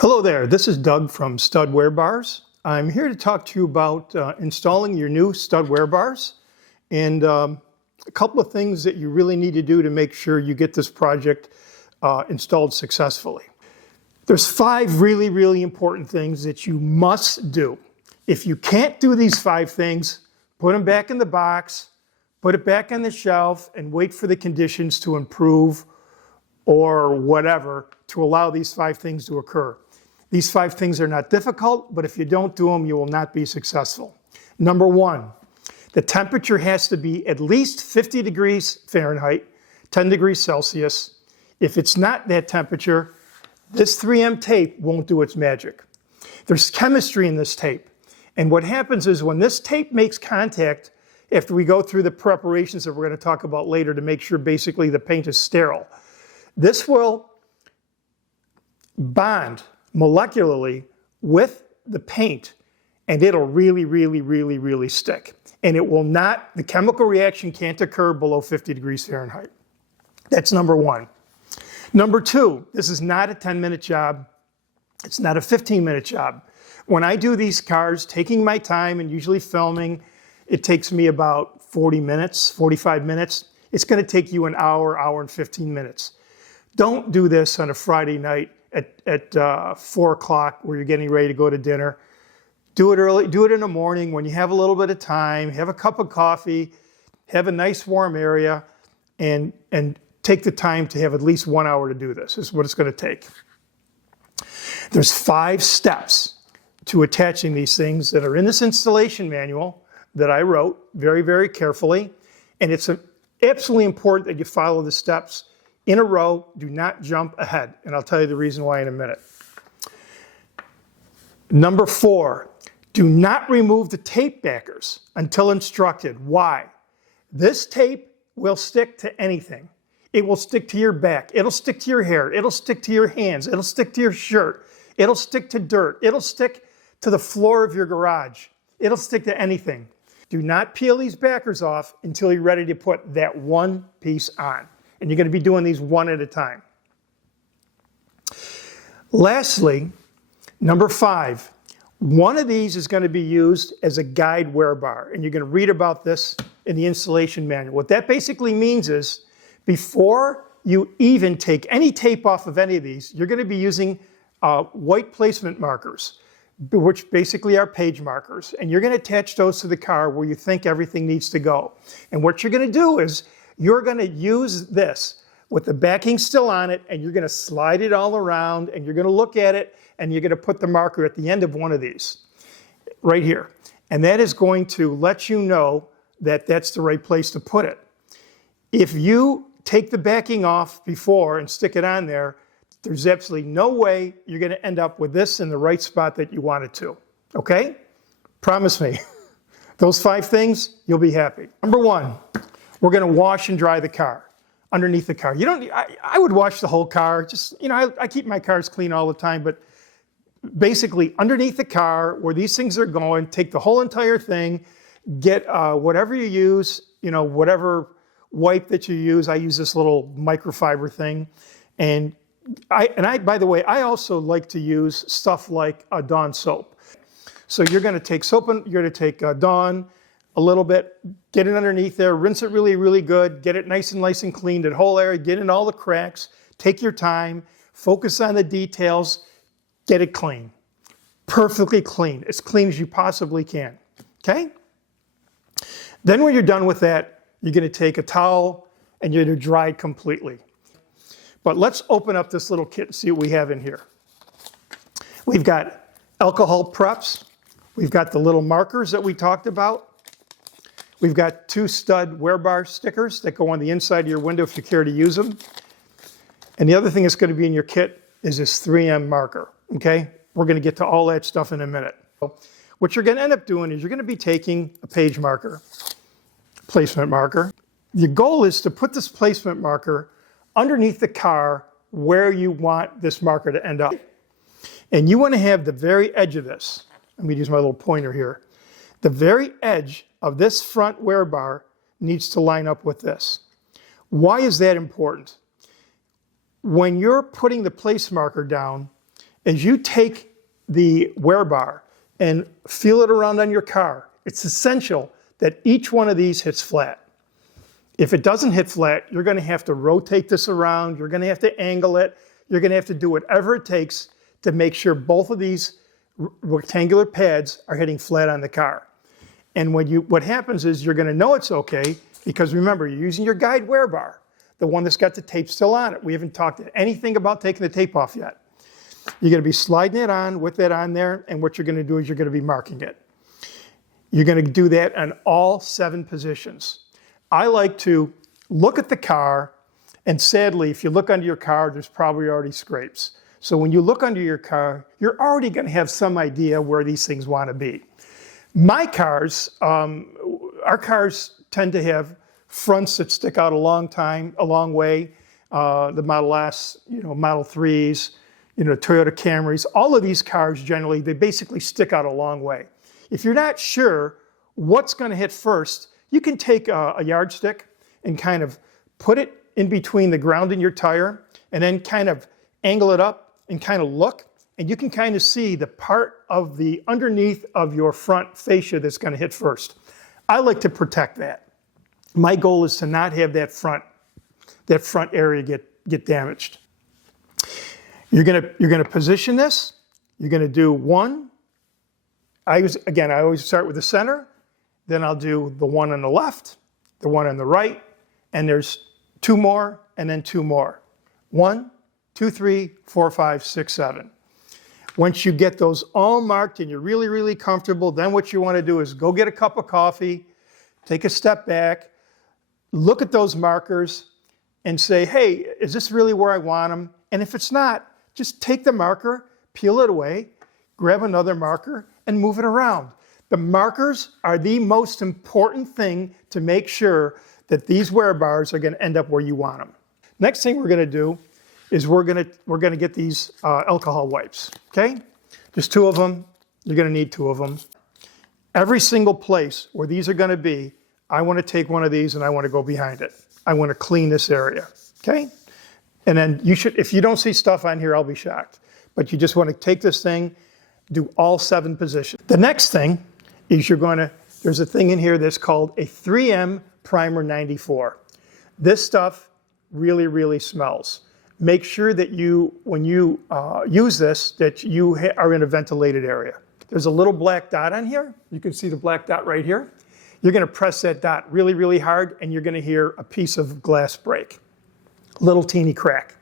Hello there, this is Doug from Stud Wear Bars. I'm here to talk to you about installing your new Stud Wear Bars and a couple of things that you really need to do to make sure you get this project installed successfully. There's 5 really important things that you must do. If you can't do these 5 things, put them back in the box, put it back on the shelf, and wait for the conditions to improve or whatever to allow these 5 things to occur. These 5 things are not difficult, but if you don't do them, you will not be successful. Number 1, the temperature has to be at least 50 degrees Fahrenheit, 10 degrees Celsius. If it's not that temperature, this 3M tape won't do its magic. There's chemistry in this tape. And what happens is when this tape makes contact, after we go through the preparations that we're going to talk about later to make sure basically the paint is sterile, this will bond molecularly with the paint, and it'll really stick. And it will not, the chemical reaction can't occur below 50 degrees Fahrenheit. That's number 1. Number 2, this is not a 10-minute job. It's not a 15-minute job. When I do these cars, taking my time and usually filming, it takes me about 40 minutes, 45 minutes. It's going to take you an hour and 15 minutes. Don't do this on a Friday night at 4 o'clock where you're getting ready to go to dinner. Do it early, do it in the morning when you have a little bit of time, have a cup of coffee, have a nice warm area, and take the time to have at least 1 hour to do this. This is what it's going to take. There's 5 steps to attaching these things that are in this installation manual that I wrote very carefully. And it's absolutely important that you follow the steps in a row. Do not jump ahead. And I'll tell you the reason why in a minute. Number 4, do not remove the tape backers until instructed. Why? This tape will stick to anything. It will stick to your back. It'll stick to your hair. It'll stick to your hands. It'll stick to your shirt. It'll stick to dirt. It'll stick to the floor of your garage. It'll stick to anything. Do not peel these backers off until you're ready to put that one piece on. And you're going to be doing these one at a time. Lastly, number 5, one of these is going to be used as a guide wear bar. And you're going to read about this in the installation manual. What that basically means is before you even take any tape off of any of these, you're going to be using white placement markers, which basically are page markers. And you're going to attach those to the car where you think everything needs to go. And what you're going to do is you're going to use this with the backing still on it, and you're going to slide it all around, and you're going to look at it, and you're going to put the marker at the end of one of these, right here. And that is going to let you know that that's the right place to put it. If you take the backing off before and stick it on there, there's absolutely no way you're going to end up with this in the right spot that you want it to. Okay? Promise me. Those 5 things, you'll be happy. Number 1. We're going to wash and dry the car, underneath the car. You don't. I would wash the whole car. Just, I keep my cars clean all the time, but basically underneath the car where these things are going, take the whole entire thing, get whatever you use, whatever wipe that you use. I use this little microfiber thing. And I, by the way, I also like to use stuff like a Dawn soap. So you're going to take soap and you're going to take Dawn, a little bit, get it underneath there, rinse it really good, get it nice and clean, that whole area, get in all the cracks, take your time, focus on the details, get it clean. Perfectly clean, as clean as you possibly can, okay? Then when you're done with that, you're gonna take a towel and you're gonna dry it completely. But let's open up this little kit and see what we have in here. We've got alcohol preps, we've got the little markers that we talked about. We've got 2 Stud Wear Bar stickers that go on the inside of your window if you care to use them. And the other thing that's going to be in your kit is this 3M marker, okay? We're going to get to all that stuff in a minute. What you're going to end up doing is you're going to be taking a page marker, placement marker. The goal is to put this placement marker underneath the car where you want this marker to end up. And you want to have the very edge of this. Let me use my little pointer here. The very edge of this front wear bar needs to line up with this. Why is that important? When you're putting the place marker down as you take the wear bar and feel it around on your car, it's essential that each one of these hits flat. If it doesn't hit flat, you're going to have to rotate this around, you're going to have to angle it, you're going to have to do whatever it takes to make sure both of these rectangular pads are hitting flat on the car. And what happens is you're going to know it's okay because remember, you're using your guide wear bar, the one that's got the tape still on it. We haven't talked anything about taking the tape off yet. You're going to be sliding it on with that on there, and what you're going to do is you're going to be marking it. You're going to do that on all 7 positions. I like to look at the car, and sadly, if you look under your car, there's probably already scrapes. So when you look under your car, you're already going to have some idea where these things want to be. My cars, our cars tend to have fronts that stick out a long way. The Model S, Model 3s, Toyota Camrys, all of these cars generally, they basically stick out a long way. If you're not sure what's going to hit first, you can take a yardstick and kind of put it in between the ground and your tire and then kind of angle it up and kind of look, and you can kind of see the part of the underneath of your front fascia that's going to hit first. I like to protect that. My goal is to not have that front area get damaged. You're gonna position this. You're gonna do one. I always start with the center. Then I'll do the one on the left, the one on the right, and there's 2 more, and then 2 more. 1, 2, 3, 4, 5, 6, 7. Once you get those all marked and you're really, really comfortable, then what you want to do is go get a cup of coffee, take a step back, look at those markers, and say, hey, is this really where I want them? And if it's not, just take the marker, peel it away, grab another marker, and move it around. The markers are the most important thing to make sure that these wear bars are going to end up where you want them. Next thing we're going to do is we're going to get these alcohol wipes, okay? There's 2 of them. You're going to need 2 of them. Every single place where these are going to be, I want to take one of these and I want to go behind it. I want to clean this area, okay? And then if you don't see stuff on here, I'll be shocked. But you just want to take this thing, do all 7 positions. The next thing is there's a thing in here that's called a 3M Primer 94. This stuff really, really smells. Make sure that when you use this, that you are in a ventilated area. There's a little black dot on here. You can see the black dot right here. You're going to press that dot really, really hard, and you're going to hear a piece of glass break. Little teeny crack.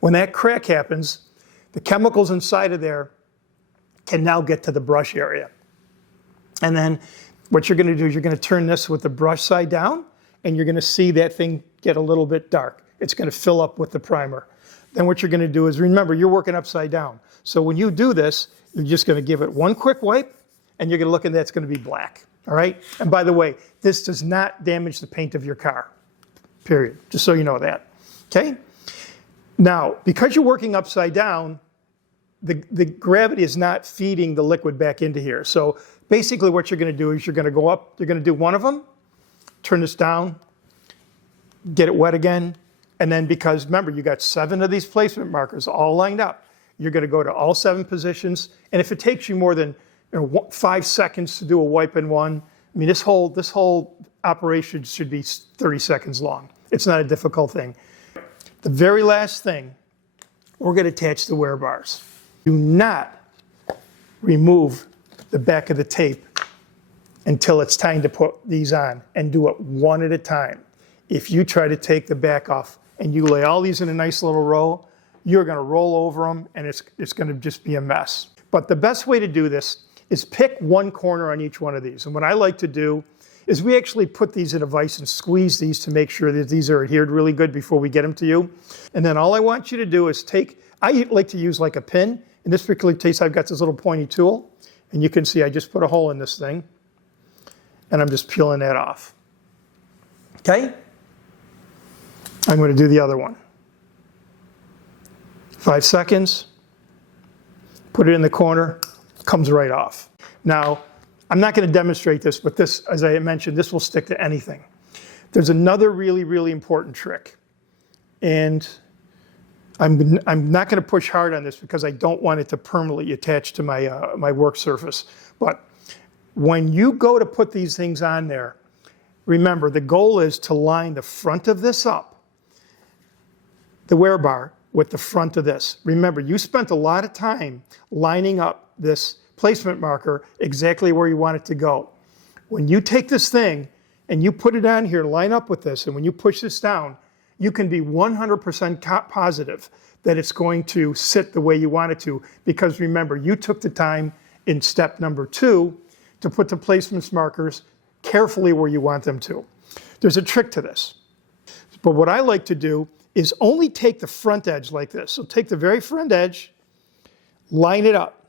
When that crack happens, the chemicals inside of there can now get to the brush area. And then what you're going to do is you're going to turn this with the brush side down, and you're going to see that thing get a little bit dark. It's going to fill up with the primer. Then what you're going to do is, remember, you're working upside down. So when you do this, you're just going to give it one quick wipe, and you're going to look, and that's going to be black. All right? And by the way, this does not damage the paint of your car, period. Just so you know that. Okay? Now, because you're working upside down, the gravity is not feeding the liquid back into here. So basically what you're going to do is you're going to go up, you're going to do one of them, turn this down, get it wet again, and then because, remember, you got 7 of these placement markers all lined up, you're going to go to all 7 positions, and if it takes you more than 5 seconds to do a wipe in one, I mean, this whole operation should be 30 seconds long. It's not a difficult thing. The very last thing, we're going to attach the wear bars. Do not remove the back of the tape until it's time to put these on, and do it one at a time. If you try to take the back off and you lay all these in a nice little row, you're going to roll over them, and it's going to just be a mess. But the best way to do this is pick one corner on each one of these. And what I like to do is we actually put these in a vise and squeeze these to make sure that these are adhered really good before we get them to you. And then all I want you to do is I like to use like a pin. In this particular case, I've got this little pointy tool, and you can see I just put a hole in this thing, and I'm just peeling that off. Okay? I'm going to do the other one. 5 seconds, put it in the corner, comes right off. Now, I'm not going to demonstrate this, but this, as I mentioned, this will stick to anything. There's another really, really important trick. And I'm not going to push hard on this because I don't want it to permanently attach to my, my work surface. But when you go to put these things on there, remember the goal is to line the front of this up, the wear bar, with the front of this. Remember, you spent a lot of time lining up this placement marker exactly where you want it to go. When you take this thing and you put it on here, line up with this, and when you push this down, you can be 100% positive that it's going to sit the way you want it to, because remember, you took the time in step number 2 to put the placement markers carefully where you want them to. There's a trick to this. But what I like to do is only take the front edge like this. So take the very front edge, line it up,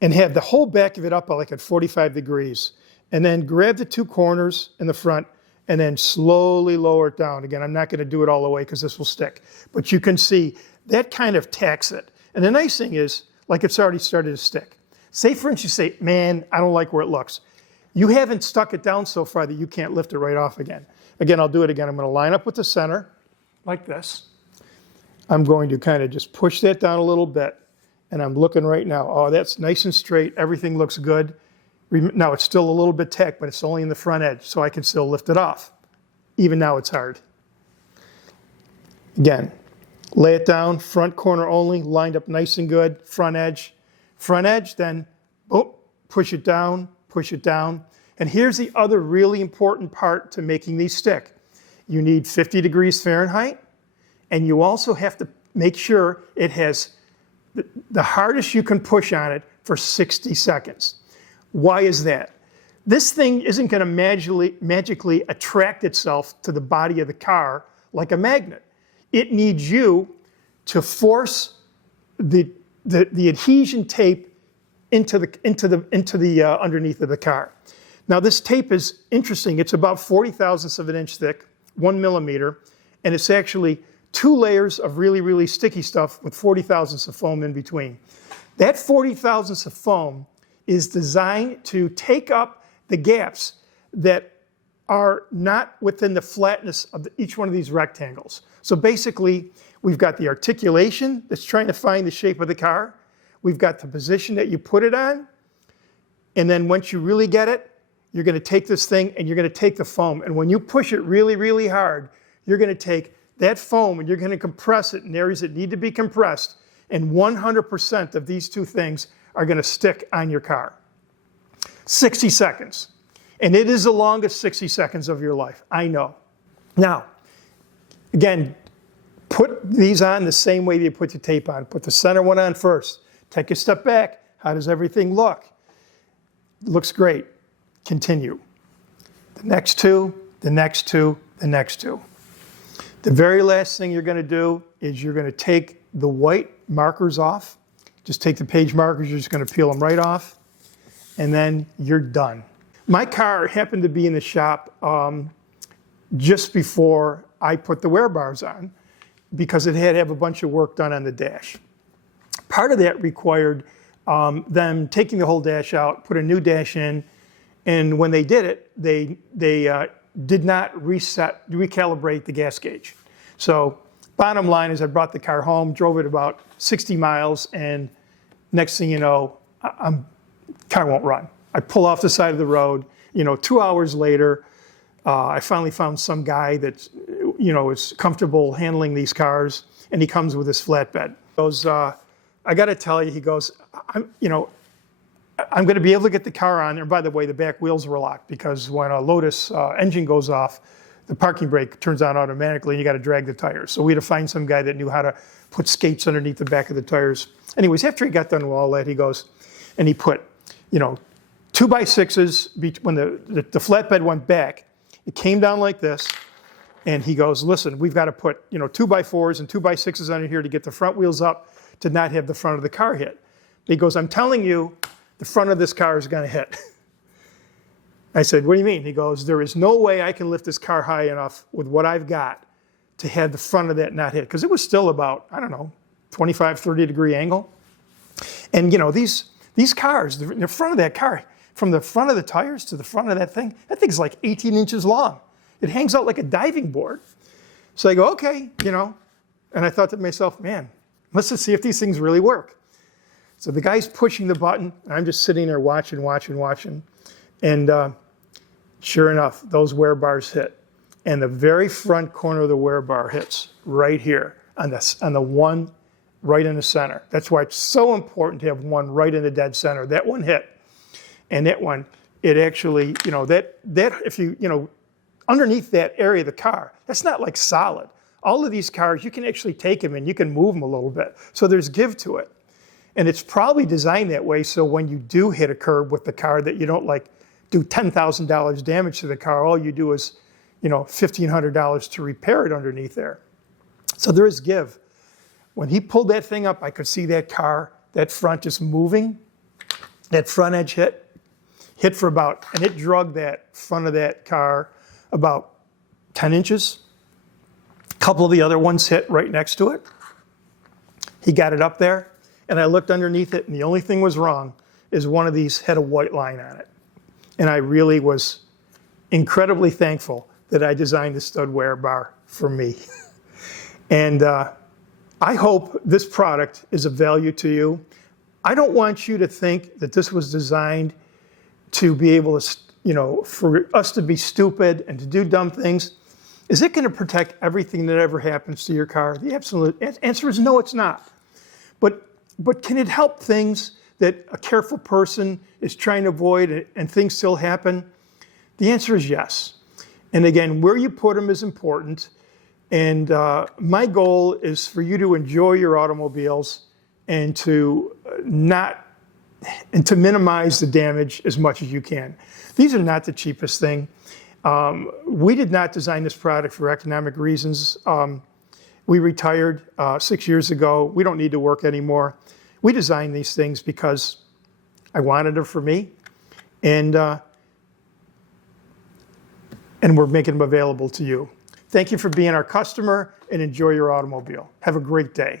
and have the whole back of it up like at 45 degrees. And then grab the 2 corners in the front and then slowly lower it down. Again, I'm not going to do it all the way because this will stick. But you can see that kind of tacks it. And the nice thing is, like it's already started to stick. Say, for instance, you say, man, I don't like where it looks. You haven't stuck it down so far that you can't lift it right off again. Again, I'll do it again. I'm going to line up with the center like this. I'm going to kind of just push that down a little bit. And I'm looking right now. Oh, that's nice and straight. Everything looks good. Now it's still a little bit tacked, but it's only in the front edge, so I can still lift it off. Even now it's hard. Again, lay it down, front corner only, lined up nice and good, front edge. Front edge, then boom, push it down, push it down. And here's the other really important part to making these stick. You need 50 degrees Fahrenheit, and you also have to make sure it has the hardest you can push on it for 60 seconds. Why is that? This thing isn't going to magically attract itself to the body of the car like a magnet. It needs you to force the adhesion tape into the underneath of the car. Now this tape is interesting. It's about 40 thousandths of an inch thick, 1 millimeter, and it's actually 2 layers of really, really sticky stuff with 40 thousandths of foam in between. That 40 thousandths of foam is designed to take up the gaps that are not within the flatness of each one of these rectangles. So basically, we've got the articulation that's trying to find the shape of the car. We've got the position that you put it on. And then once you really get it, you're going to take this thing and you're going to take the foam. And when you push it really, really hard, you're going to take that foam and you're going to compress it in areas that need to be compressed. And 100% of these 2 things are going to stick on your car. 60 seconds. And it is the longest 60 seconds of your life. I know. Now, again, put these on the same way that you put your tape on. Put the center one on first. Take a step back. How does everything look? Looks great. Continue. The next 2, the next 2, the next 2. The very last thing you're going to do is you're going to take the white markers off. Just take the page markers, you're just going to peel them right off, and then you're done. My car happened to be in the shop just before I put the wear bars on because it had to have a bunch of work done on the dash. Part of that required them taking the whole dash out, put a new dash in, and when they did it, they did not recalibrate the gas gauge. So bottom line is I brought the car home, drove it about 60 miles, and next thing you know, car won't run. I pull off the side of the road. 2 hours later, I finally found some guy that, is comfortable handling these cars, and he comes with his flatbed. He goes, I got to tell you, he goes, I'm going to be able to get the car on there. By the way, the back wheels were locked because when a Lotus engine goes off, the parking brake turns on automatically and you got to drag the tires. So we had to find some guy that knew how to put skates underneath the back of the tires. Anyways, after he got done with all that, he goes, and he put, 2x6s, when the flatbed went back, it came down like this, and he goes, listen, we've got to put, 2x4s and 2x6s under here to get the front wheels up to not have the front of the car hit. He goes, I'm telling you, the front of this car is going to hit. I said, what do you mean? He goes, there is no way I can lift this car high enough with what I've got to have the front of that not hit. Because it was still about, 25, 30 degree angle. And these cars, the front of that car, from the front of the tires to the front of that thing's like 18 inches long. It hangs out like a diving board. So I go, okay, And I thought to myself, man, let's just see if these things really work. So the guy's pushing the button, and I'm just sitting there watching. And sure enough, those wear bars hit. And the very front corner of the wear bar hits right here on the one right in the center. That's why it's so important to have one right in the dead center. That one hit. And that one, it actually, that if you underneath that area of the car, that's not like solid. All of these cars, you can actually take them and you can move them a little bit. So there's give to it. And it's probably designed that way so when you do hit a curb with the car that you don't like do $10,000 damage to the car. All you do is, $1,500 to repair it underneath there. So there is give. When he pulled that thing up, I could see that car, that front just moving. That front edge hit for about, and it drug that front of that car about 10 inches. A couple of the other ones hit right next to it. He got it up there, and I looked underneath it, and the only thing was wrong is one of these had a white line on it. And I really was incredibly thankful that I designed the stud wear bar for me. And I hope this product is of value to you. I don't want you to think that this was designed to be able to, for us to be stupid and to do dumb things. Is it going to protect everything that ever happens to your car? The absolute answer is no, it's not. But can it help things that a careful person is trying to avoid and things still happen? The answer is yes. And again, where you put them is important. And my goal is for you to enjoy your automobiles and to minimize the damage as much as you can. These are not the cheapest thing. We did not design this product for economic reasons. We retired 6 years ago. We don't need to work anymore. We designed these things because I wanted them for me, and we're making them available to you. Thank you for being our customer, and enjoy your automobile. Have a great day.